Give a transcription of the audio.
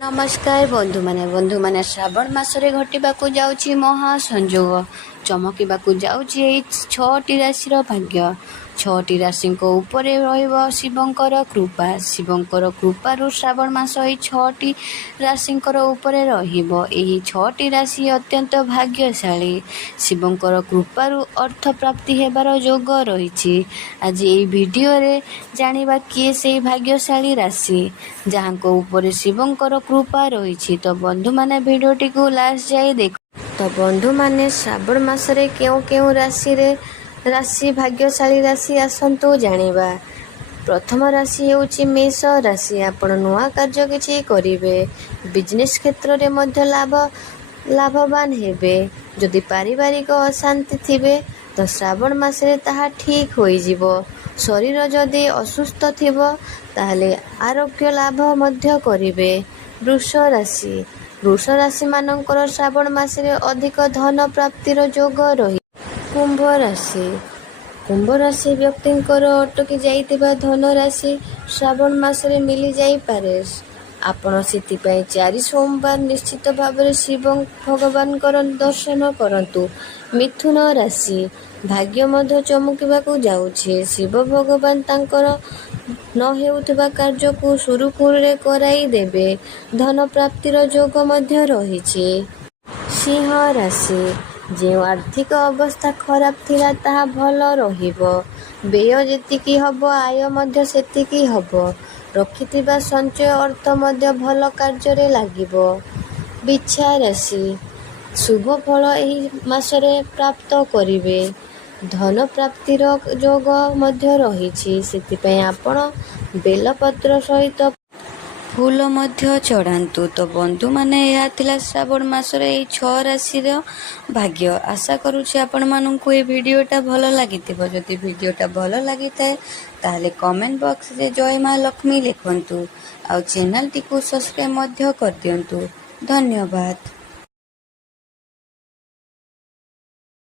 नमस्कार बंधु माने श्रावण मासरे घटिबाकू जाउची महासंयोग चमकिबाकू जाउची एई 6टी राशि भाग्य 6टी राशि उपरे रहिबो शिवंकर कृपा शिवंकर कृपारु श्रावण मास एई 6टी राशि उपरे रहिबो एई 6टी राशि अत्यंत भाग्यशाली शिवंकर कृपारु अर्थ प्राप्ति हेबार योग रहिछि। आज एई वीडियो रे जानिबा किए सेई भाग्यशाली राशि जहांको उपरे शिवंकर कृपा रही। तो बंधु माने वीडियोटी को लास्ट जाए देख। तो बंधु माने श्रावण मासरे केउ केउ राशि भाग्यशाली राशि आसंतु जानिबा। प्रथम राशि होउची मेष राशि। आपण नुआ कार्य किछि करिवे बिजनेस क्षेत्र रे मध्य लाभवान हेबे। जदि पारिवारिक अशांति थिबे तो श्रावण मासरे ताहा ठीक होई जिवो। शरीर जदि असुस्थ थिबो ताहले आरोग्य लाभ मध्य करिवे। वृष राशि मानकर श्रावण मासरे अधिक धन प्राप्तिर योग रही। कुंभ राशि व्यक्तिंकर अटकी जाइतिबा धन राशि श्रावण मासरे मिली जाई पारे। आपण सिथिपाई 4 सोमवार निश्चित भाव शिव भगवान दर्शन करंतु। मिथुन राशि भाग्य मध्य चमकिबाकू जाउछे। शिव भगवान तांकर न हेउथिबा कार्य को सुरुखुरुरे कराई देबे। धन प्राप्तिर योग मध्य रहिछे। सिंह राशि जे आर्थिक अवस्था खराब थिला ताहा भल रहिबो। व्यय जेतिकी हबो आय मध्य सेतिकी हबो। रखिथिबा संचय अर्थ मध्य भल कार्य रे लागिबो। बिच्छा राशि शुभ फल एही मासरे प्राप्त करिवे। धन प्राप्तिर योग मध्य रहिछि। सेतिपय आपण बेलपत्र सहित फूल मध्य चढ़ातु। तो बंधु माने यह थिला श्रावण मासरे एई 6 राशि भाग्य। आशा करूछि आपण माननकु ए वीडियोटा भल लागिथिबो। जदि वीडियोटा भल लागिथाय ताहले कमेंट बॉक्स रे जय मां लक्ष्मी लिखंतु। आ चैनल टी को सब्सक्राइब मध्य कर दियंतु। धन्यवाद।